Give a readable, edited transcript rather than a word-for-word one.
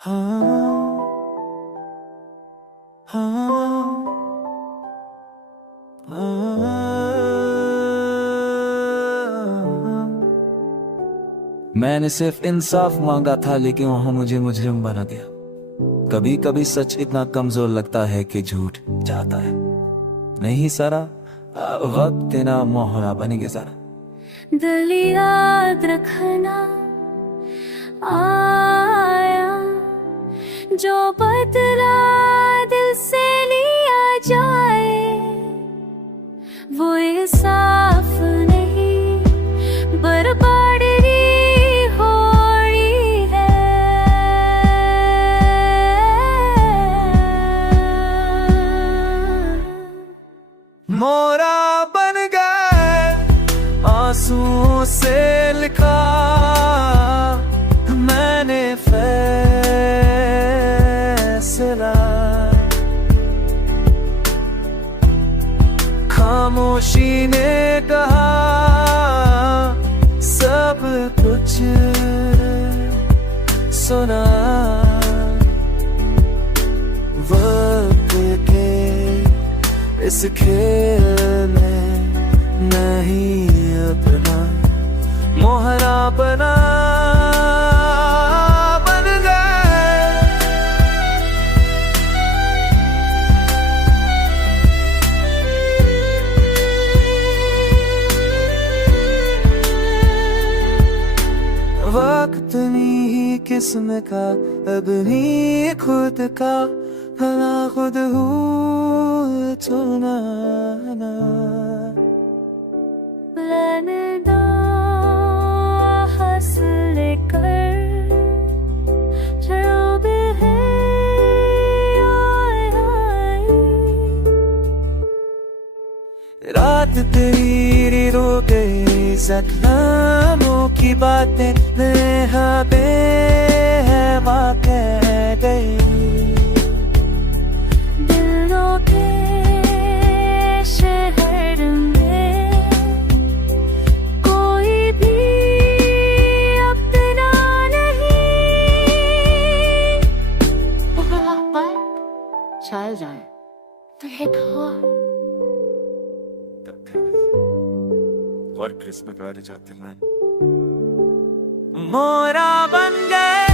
हाँ, हाँ, मैंने सिर्फ इंसाफ मांगा था, लेकिन वहां मुझे मुजरिम बना दिया। कभी कभी सच इतना कमजोर लगता है कि झूठ जाता है। नहीं सारा, वक्त तेरा मोहरा बनेगा सारा। दिल याद रखना आया, जो बदला दिल से लिया जाए, वो इंसाफ नहीं बर्बादी होनी है। मोरा बन गए आंसुओं से लिखा मैंने फैसला, खामोशी ने कहा सब कुछ सुना। वक्त के इस खेल में नहीं अपना मोहरा बना बन गए। वक्त नहीं किस्म का, अब नहीं खुद का, भला खुद हूँ चुनाना। हासिल कर जो भी है रात तेरी रो गई, जख्मों की बातें बेहबे कह गई। दिलों के शहर में कोई भी अपना नहीं। चल जाए तो ये और क्रिसमस वाले जाते हैं। मोरा बन गए